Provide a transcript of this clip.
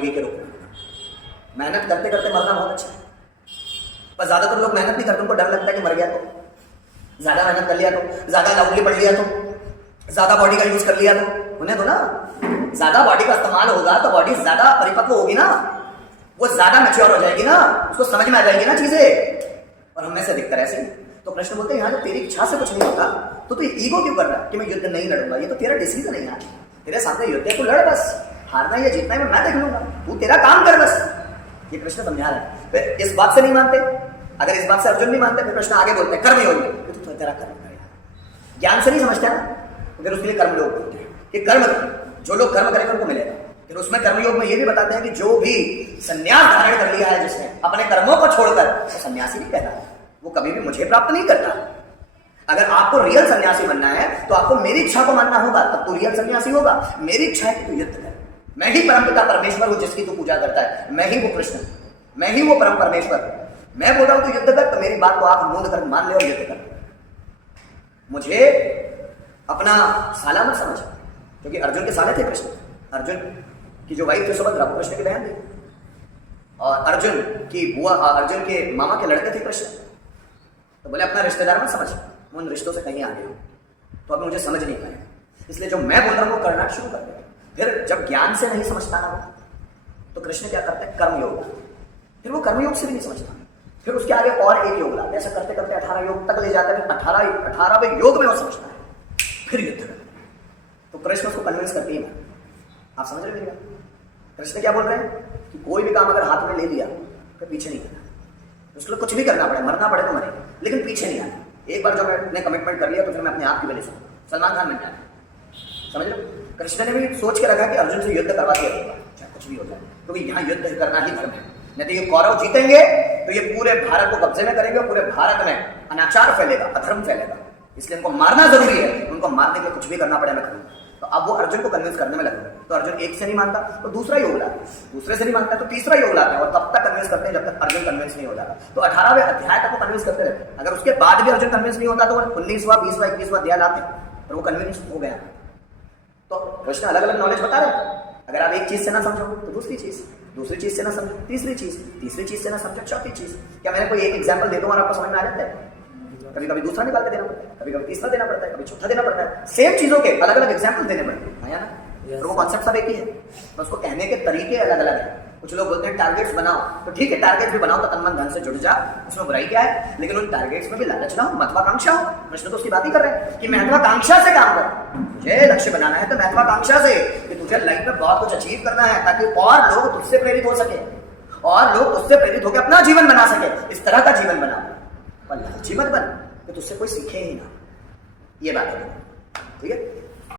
योगी के रूप में। मेहनत करते करते मरना बहुत अच्छा है, पर ज्यादातर लोग मेहनत नहीं करते, उनको डर लगता है कि मर गया तो, ज्यादा मेहनत कर लिया तो, ज्यादा लाउडली पढ़ लिया तो, ज्यादा बॉडी का यूज कर लिया तो, उन्हें तो ना ज्यादा बॉडी का इस्तेमाल होगा तो बॉडी ज्यादा परिपक्व होगी ना, वो ज्यादा मैच्योर हो जाएगी ना, उसको समझ में आ जाएगी ना चीजें। और हमें से दिक्कत ऐसे। तो कृष्ण बोलते हैं यहाँ जब तेरी इच्छा से कुछ नहीं होता तो तू ईगो क्यों कर रहा है कि मैं युद्ध नहीं लड़ूंगा, ये तो तेरा डिसीजन है यार, तेरे सामने युद्ध है, तू लड़ बस, हारना या जीतना है मैं देख लूंगा, तू तेरा काम कर बस। ये कृष्ण समझा रहे हैं। इस बात से नहीं मानते, अगर इस बात से अर्जुन नहीं मानते फिर कृष्ण आगे बोलते हैं कर्म योग में, तो तेरा कर्म करेगा। ज्ञान से नहीं समझता ना, फिर उसके लिए कर्म योग बोलते हैं कि कर्म जो लोग कर्म करेंगे उनको मिलेगा। फिर उसमें कर्मयोग में ये भी बताते हैं कि जो भी संन्यास धारण कर लिया है जिसने अपने कर्मों को छोड़कर, वो सन्यासी नहीं कहता, वो कभी भी मुझे प्राप्त नहीं करता। अगर आपको रियल सन्यासी बनना है तो आपको मेरी इच्छा को मानना होगा, तब तो रियल सन्यासी होगा। मेरी इच्छा है कि तू युद्ध कर, मैं ही परमपिता परमेश्वर हूं जिसकी तू पूजा करता है, मैं ही वो कृष्ण, मैं ही वो परम परमेश्वर, मैं बोल रहा हूं तू युद्ध कर, तो मेरी बात को आप मूंद कर मान ले और युद्ध कर। मुझे अपना साला मत समझ, क्योंकि अर्जुन के साले थे कृष्ण, अर्जुन की जो वाइफ थे सुभद्रा वो कृष्ण की बहन थी, और अर्जुन की बुआ, अर्जुन के मामा के लड़के थे कृष्ण। तो बोले अपना रिश्तेदार मत समझ, उन रिश्तों से कहीं आगे हो, तो अब मुझे समझ नहीं पाए, इसलिए जो मैं बोल रहा हूं वो करना शुरू कर दे। फिर जब ज्ञान से नहीं समझता ना वो, तो कृष्ण क्या करते हैं कर्मयोग, फिर वो कर्मयोग से भी नहीं समझता, फिर उसके आगे और एक योग लाते, ऐसा करते करते 18 योग तक ले जाते हैं, 18वें योग में वो समझता है, फिर युद्ध करते। तो कृष्ण उसको कन्विंस करते हैं। आप समझ रहे हैं कृष्ण क्या बोल रहे हैं कि कोई भी काम अगर हाथ में ले लिया फिर पीछे नहीं करना, उसके लिए कुछ भी करना पड़े, मरना पड़े तो मरे, लेकिन पीछे नहीं आना। एक बार जब मैंने कमिटमेंट कर लिया तो फिर मैं अपने आप की वजह से सलमान खान बन जाना, समझ लो। कृष्ण ने भी सोच के रखा कि अर्जुन से युद्ध करवा दिया जाएगा, चाहे कुछ भी होता है, क्योंकि यहाँ युद्ध करना ही धर्म है। नहीं तो ये कौरव जीतेंगे तो ये पूरे भारत को कब्जे में करेंगे, पूरे भारत में अनाचार फैलेगा, अधर्म फैलेगा, इसलिए उनको मारना जरूरी है, उनको मारने के लिए कुछ भी करना पड़े मैं करूंगा। तो अब वो अर्जुन को कन्विंस करने में लगे, तो अर्जुन एक से नहीं मानता तो दूसरा योग लाते, दूसरे से नहीं मानता तो तीसरा योग लाते हैं, और तब तक कन्विंस करते हैं जब तक अर्जुन कन्विंस नहीं होता। तो 18वें अध्याय तक वो कन्विंस करते रहते हैं, अगर उसके बाद भी अर्जुन कन्विंस नहीं होता तो 19वां 20वां 21वां अध्याय लाते हैं, और वो कन्विंस हो गया। तो कृष्ण अलग अलग नॉलेज बता रहे हैं, अगर आप एक चीज से ना समझो तो दूसरी चीज, दूसरी चीज से ना समझो तीसरी चीज, तीसरी चीज से ना समझो चौथी चीज। क्या मैंने कोई एक एग्जाम्पल दे दूं और आपको समझ में आ जाता है? कभी कभी दूसरा निकाल के देना पड़ता है, कभी कभी तीसरा देना पड़ता है, कभी चौथा देना पड़ता है, सेम चीजों के अलग अलग एग्जाम्पल देने पड़ते हैं, ना। और वो कॉन्सेप्ट सब एक ही है, बस उसको कहने के तरीके अलग अलग है। कुछ लोग बोलते हैं टारगेट्स बनाओ, तो ठीक है टारगेट्स भी बनाओ तो तन मन धन से जुड़ जा, उसमें बुराई क्या है, लेकिन उन टारगेट्स में भी लालच ना हो, महत्वाकांक्षा हो। कृष्ण तो उसकी बात ही कर रहे हैं कि महत्वाकांक्षा से काम कर, मुझे लक्ष्य बनाना है तो महत्वाकांक्षा से, कि तुझे लाइफ में बहुत कुछ अचीव करना है ताकि और लोग तुझसे प्रेरित हो सके, और लोग तुझसे प्रेरित होकर अपना जीवन बना सके। इस तरह का जीवन बना, पर लालची मत बन कि तुझसे कोई सीखे ही ना, ये बात है, ठीक है।